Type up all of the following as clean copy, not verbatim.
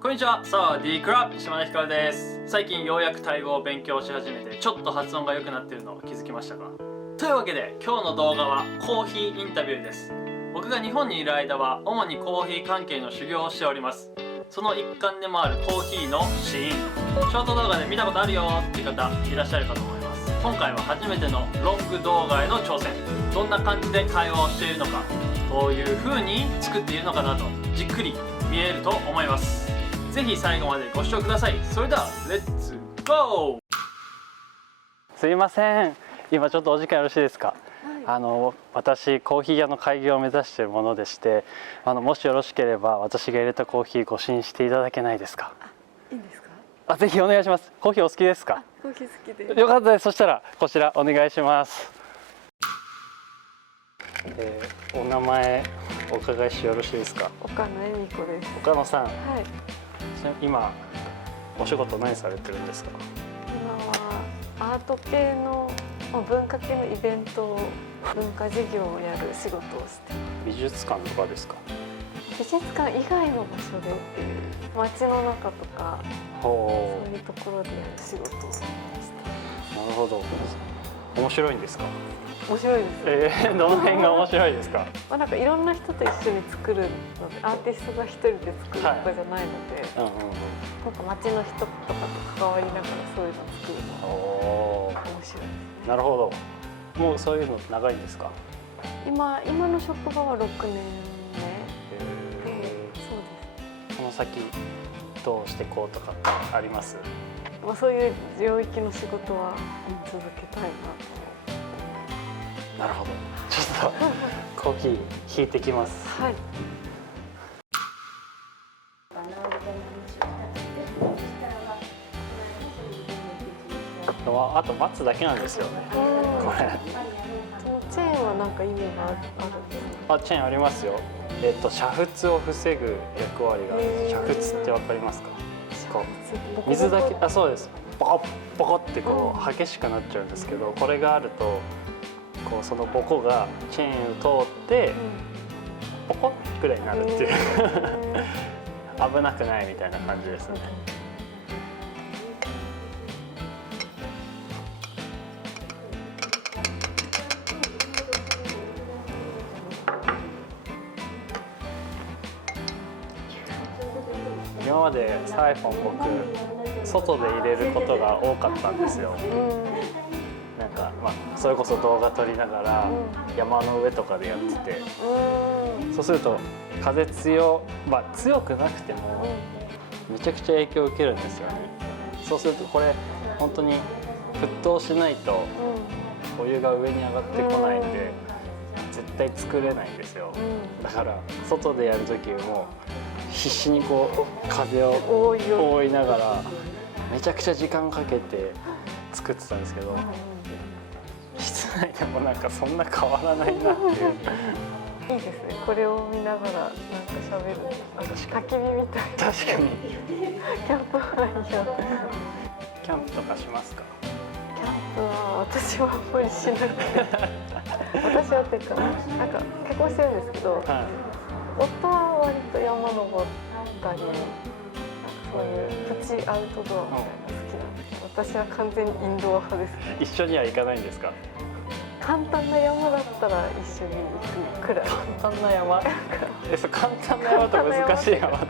こんにちは、サワディークラブ島田ひかるです。最近ようやくタイ語を勉強し始めて、ちょっと発音が良くなっているのを気づきましたか？というわけで今日の動画はコーヒーインタビューです。僕が日本にいる間は主にコーヒー関係の修行をしております。その一環でもあるコーヒーの試飲、ショート動画で見たことあるよって方いらっしゃるかと思います。今回は初めてのロング動画への挑戦。どんな感じで会話をしているのか、どういう風に作っているのかなどじっくり見えると思います。ぜひ最後までご視聴ください。それではレッツゴー。すいません、今ちょっとお時間よろしいですか？はい、私コーヒー屋の開業を目指しているものでして、もしよろしければ私が入れたコーヒーご試飲していただけないですか？いいんですか？ぜひお願いします。コーヒーお好きですか？コーヒー好きです。よかったです。そしたらこちらお願いします。お名前お伺いしてよろしいですか？岡野恵美子です。岡野さん、はい。今お仕事何されてるんですか？今はアート系の文化系のイベント、文化事業をやる仕事をして美術館とかですか？美術館以外の場所でっていう街の中とかそういうところでやる仕事をしてなるほど。面白いんですか？面白いです。どの辺が面白いですか？なんかいろんな人と一緒に作るので、アーティストが一人で作るとかじゃないので、なんか街の人とかと関わりながらそういうのを作るの面白いです。なるほど。もうそういうの長いんですか？今の職場は6年目。そうです。この先どうしてこうとかってあります？そういう領域の仕事は続けたいなと。なるほど。ちょっとコーヒー引いてきます。はい。あと待つだけなんですよね。これ。そのチェーンは何か意味があるんですか？チェーンありますよ。煮沸を防ぐ役割がある。煮沸ってわかりますか？こう水だけ、そうです。ボコッボコってこう激しくなっちゃうんですけど、これがあるとこうそのボコがチェーンを通ってポコッくらいになるっていう危なくないみたいな感じですね。今までサイフォン僕外で入れることが多かったんですよ。なんかそれこそ動画撮りながら山の上とかでやってて、そうすると風強くなくてもめちゃくちゃ影響を受けるんですよね。そうするとこれ本当に沸騰しないとお湯が上に上がってこないんで絶対作れないんですよ。だから外でやる時も必死にこう風を覆いながらめちゃくちゃ時間かけて作ってたんですけど、室内でもなんかそんな変わらないなっていう。いいですね。これを見ながらなんか喋る。焚き火みたいな。確かに。キャンプファイヤーとか。キャンプとかしますか？キャンプは私はあんまりしなくて。私はっていうかなんか結婚してるんですけど、夫は割と山登ったり、そういうプチアウトドアみたいなの好きなんですけど、私は完全にインドア派ですね。一緒には行かないんですか？簡単な山だったら一緒に行くくらい。簡単な山？簡単な山と難しい山って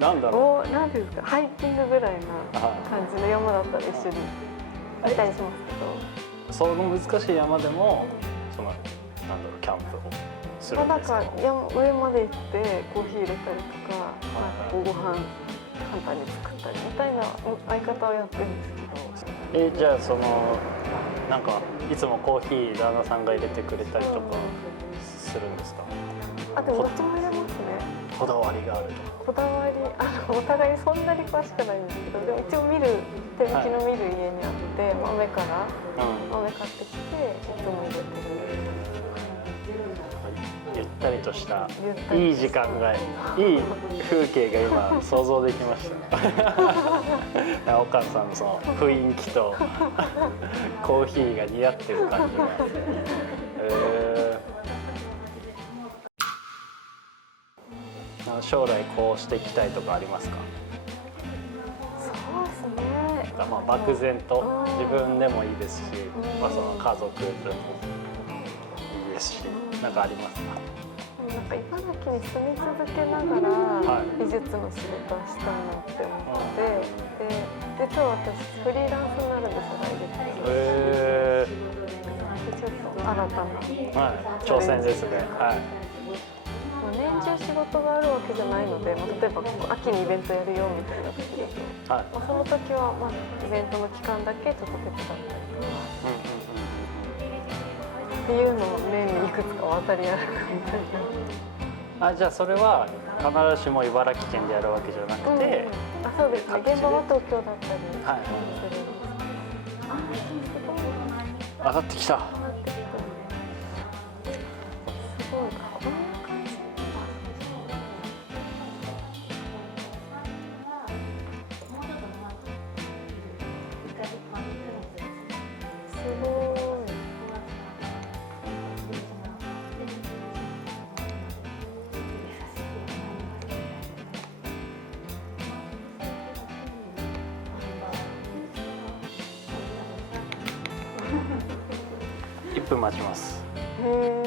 なんだろう？なんていうんですか、ハイキングぐらいな感じの山だったら一緒に行ったりしますけど。その難しい山でもキャンプをするんですか？上まで行ってコーヒー入れたりとか、ご飯簡単に作ったりみたいな相方はやってるんですけど。じゃあなんかいつもコーヒー旦那さんが入れてくれたりとかするんですか？でもどっちも入れますね。こだわりがあると。こだわりお互いそんなに詳しくないんですけど、でも一応手抜きの見る家にあって、豆買ってきていつも入れてる。ゆったりとしたいい時間がいい風景が今想像できました岡野さんのその雰囲気とコーヒーが似合ってる感じがなる将来こうしていきたいとかありますか？そうですね。まあ漠然と自分でもいいですし、まあその家族でもいいですし、なんかありますか？なんか茨城に住み続けながら美術の仕事はしたいなって思って、で実は私フリーランスになるんですよ、来月。でちょっと新たな、挑戦ですね。年中仕事があるわけじゃないので、例えば秋にイベントやるよみたいな時だと、その時はイベントの期間だけちょっと手伝ったりとか、っていうのを年にいくつか渡り歩くみたいな。じゃあそれは必ずしも茨城県でやるわけじゃなくて、そうですね。現場は東京だったりするんです。上がってきた。すごい。こんな感じ。すごい。1分待ちます。へえ。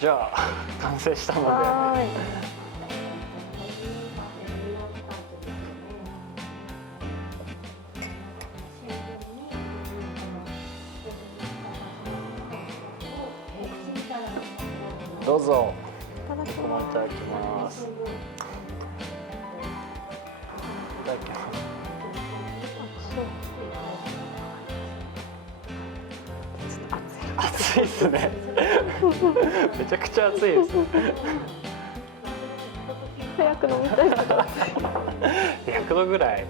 じゃあ完成したので。どうぞ。いただきます。いただきます。暑いですね。めちゃくちゃ暑いです。早く飲みたいけど。100度ぐらい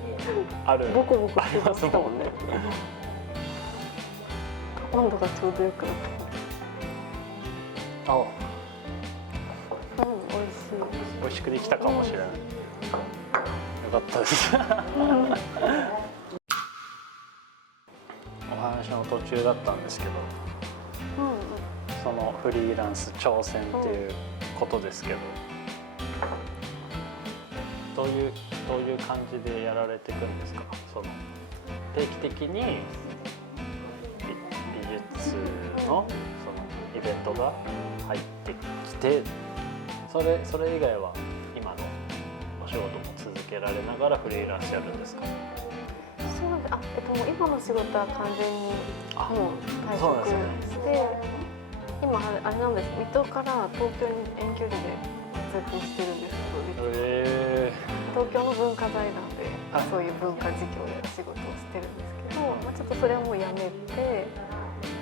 ある。ボコボコありますもんね。温度がちょうどよくなって。美味しい。美味しくできたかもしれない。よかったです。お話の途中だったんですけど、そのフリーランス挑戦っていうことですけど、どういう感じでやられていくんですか？その定期的に美術のそのイベントが入ってきて、それ以外は今のお仕事も続けられながらフリーランスやるんですか？そうなんです。今の仕事は完全にもう退職して、今あれなんです。水戸から東京に遠距離で通勤してるんですけど、東京の文化財団でそういう文化事業で仕事をしてるんですけど、ちょっとそれはもうやめて、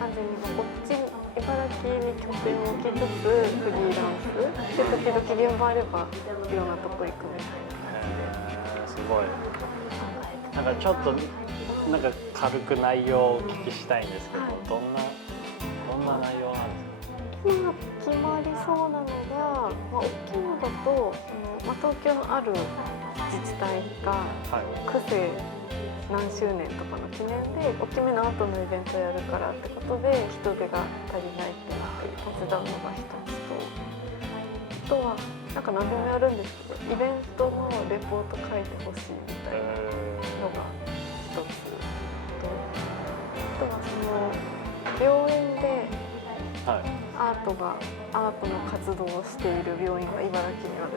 完全にこっち茨城に拠点を置きつつフリーランスで、時々現場あればいろんなとこ行くみたいな。すごい。なんかちょっとなんか軽く内容をお聞きしたいんですけど、どんな内容なんですか？今決まりそうなのが、大きいのだと東京のある自治体が区政何周年とかの記念で大きめのアートのイベントをやるからってことで人手が足りないってなって手伝うのが一つと、あとはなんか何でもやるんですけどイベントのレポート書いてほしいみたいなのが一つと、あとはその病院でアートの活動をしている病院が茨城にある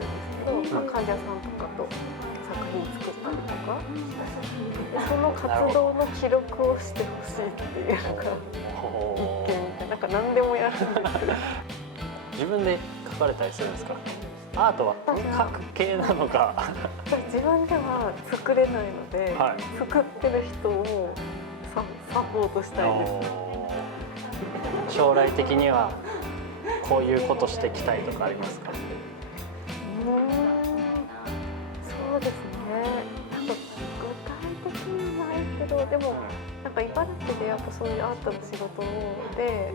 んですけど、患者さんとかと作品作ったりとか、その活動の記録をしてほしいっていうのが一件みたいな、なんか何でもやるんですよ。自分で描かれたりするんですか？アートは描く系なのか。自分では作れないので、作ってる人をサポートしたいです。将来的にはこういうことしていきたいとかありますか？そうですね。なんか具体的にはないけど、でもなんか茨城でやっぱそういうアートの仕事で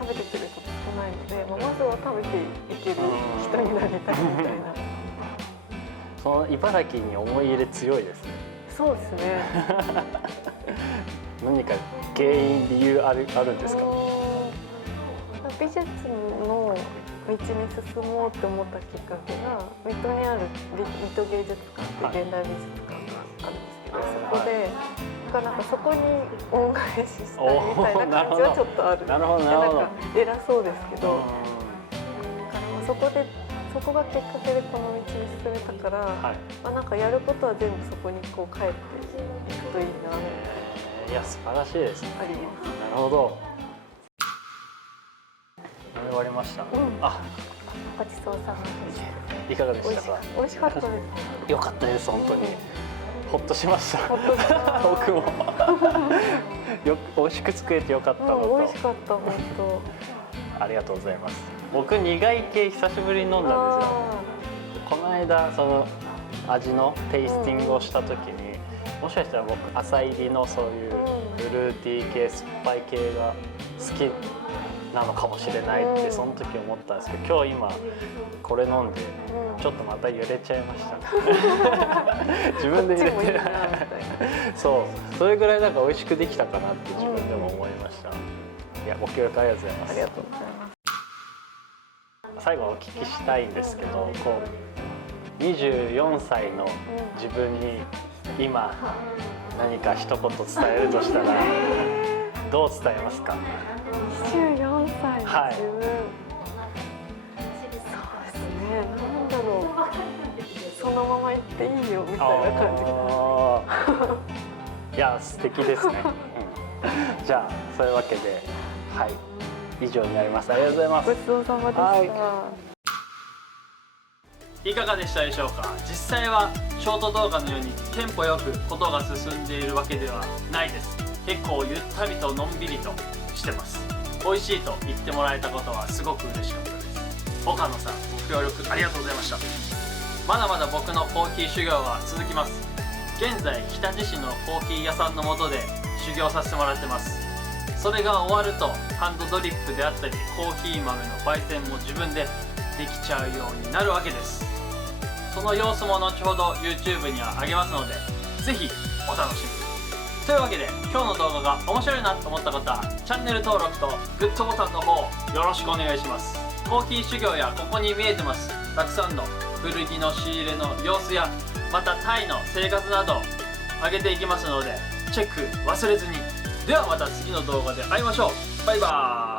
食べてくれる人少ないので、まずは食べていける人になりたいみたいな。その茨城に思い入れ強いですね。そうですね。何か原因理由あるんですか？美術の道に進もうって思ったきっかけが水戸にある水戸芸術館って現代美術館があるんですけど、そこでなんかそこに恩返ししたいみたいな感じはちょっとある。なるほどなるほど。なんか偉そうですけど、だからそこがきっかけでこの道に進めたから、はい、なんかやることは全部そこにこう帰っていくといいなって。いや素晴らしいですね。あります。なるほど。終わりました。あ、ごちそうさまでした。いかがでしたか？美味しかったです。よかったです本当に。ほっとしました。ほっとした。僕も美味しく作れてよかったのと。美味しかった本当。ありがとうございます。僕苦い系久しぶりに飲んだんですよ。この間その味のテイスティングをした時に、もしかしたら僕浅入りのそういうフルーティー系酸っぱい系が好きなのかもしれないってその時思ったんですけど、今日これ飲んでちょっとまた揺れちゃいました。自分で入れてる。そうそれぐらいなんか美味しくできたかなって自分でも思いました。いやご協力ありがとうございます。ありがとうございます。最後お聞きしたいんですけど、こう24歳の自分に今何か一言伝えるとしたらどう伝えますか？24歳の自分、はい、そうですね、なんだろう、そのまま行っていいよみたいな感じ。いや素敵ですね。じゃあそういうわけで、はい、以上になります。ありがとうございます。ごちそうさまでした。いかがでしたでしょうか。実際はショート動画のようにテンポよくことが進んでいるわけではないです。結構ゆったりとのんびりとしてます。美味しいと言ってもらえたことはすごく嬉しかったです。岡野さんご協力ありがとうございました。まだまだ僕のコーヒー修行は続きます。現在日立市のコーヒー屋さんの下で修行させてもらってます。それが終わるとハンドドリップであったりコーヒー豆の焙煎も自分でできちゃうようになるわけです。その様子も後ほど YouTube には上げますのでぜひお楽しみに。というわけで今日の動画が面白いなと思った方はチャンネル登録とグッドボタンの方よろしくお願いします。コーヒー修行やここに見えてますたくさんの古着の仕入れの様子やまたタイの生活など上げていきますのでチェック忘れずに。ではまた次の動画で会いましょう。バイバーイ。